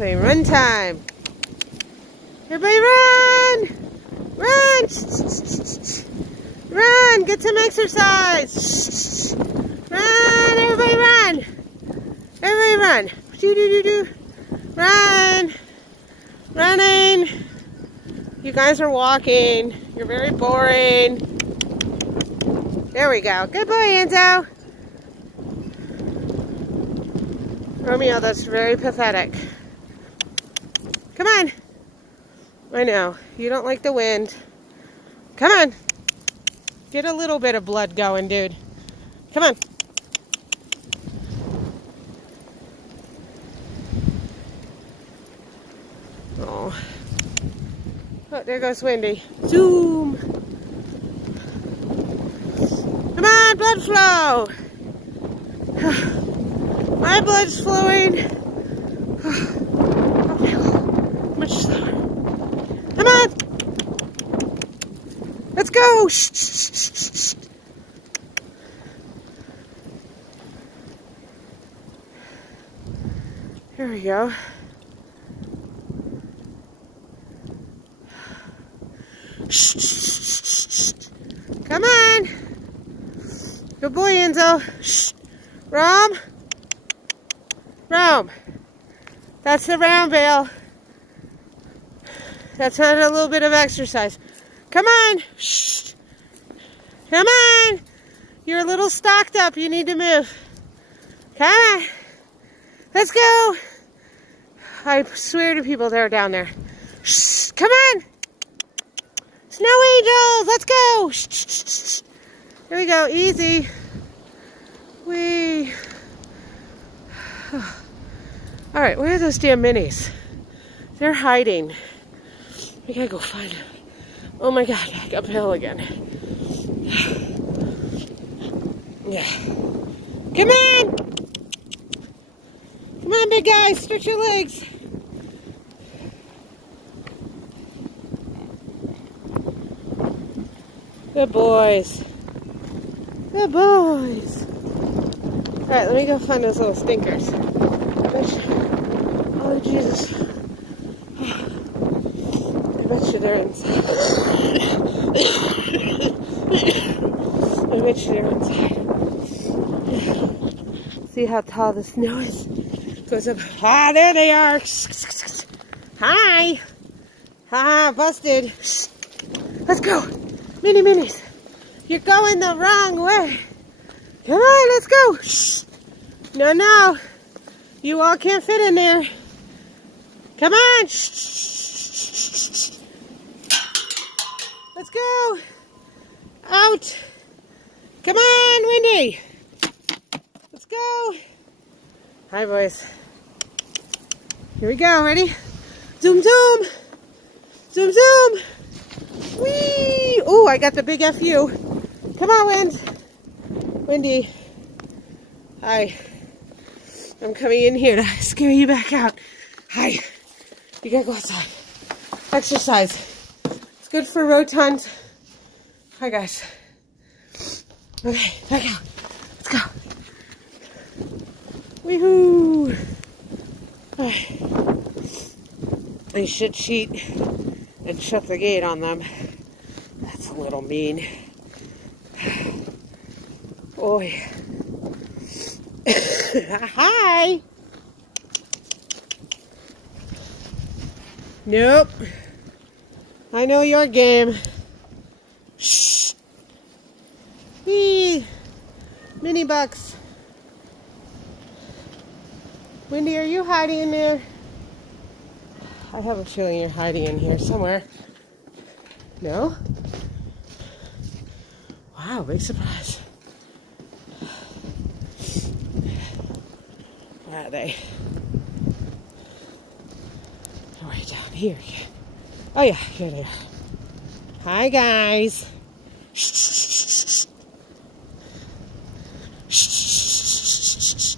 Okay, run time. Everybody run! Run! Run! Get some exercise! Run! Everybody run! Everybody run! Do-do-do-do! Run! Running! You guys are walking. You're very boring. There we go. Good boy, Enzo. Romeo, that's very pathetic. Come on. I know. You don't like the wind. Come on. Get a little bit of blood going, dude. Come on. Oh. Oh, there goes Wendy. Zoom. Come on, blood flow. My blood's flowing. Much slower. Come on. Let's go. Shh, shh, shh, shh. Here we go. Shh, shh, shh, shh. Come on. Good boy, Enzo. Shh. Rom. Rome. That's the round bale. That's not a little bit of exercise. Come on. Shh. Come on. You're a little stocked up. You need to move. Come on. Let's go. I swear to people they're down there. Shh. Come on. Snow angels. Let's go. Shh, shh, shh. Here we go. Easy. Whee. All right, where are those damn minis? They're hiding. We gotta go find them. Oh my God, back uphill again. Yeah. Come on! Come on, big guy, stretch your legs. Good boys. Good boys. All right, let me go find those little stinkers. Oh, Jesus. I bet you they're inside. I bet you they're inside. See how tall the snow is? Goes up. Ah, there they are. Hi. Ha, busted. Let's go. Mini minis. You're going the wrong way. Come on, let's go. No, no. You all can't fit in there. Come on. Let's go. Out. Come on, Wendy. Let's go. Hi, boys. Here we go. Ready? Zoom, zoom. Zoom, zoom. Whee. Oh, I got the big FU. Come on, Wendy. Hi. I'm coming in here to scare you back out. Hi. You gotta go outside. Exercise. It's good for rotunds. Hi, guys. Okay, back out. Let's go. Woohoo! I should cheat and shut the gate on them. That's a little mean. Oi. Hi. Nope. I know your game. Shh. Wee. Mini bucks. Wendy, are you hiding in there? I have a feeling you're hiding in here somewhere. No? Wow, big surprise. Where are they? Oh, right down here. Oh yeah, here they are. Hi guys. Shh. Shh.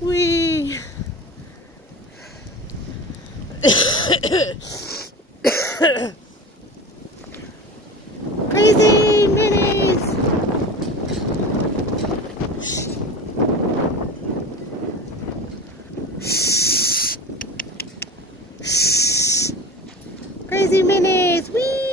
Wee. Crazy minis. Shh. Crazy minis. Whee!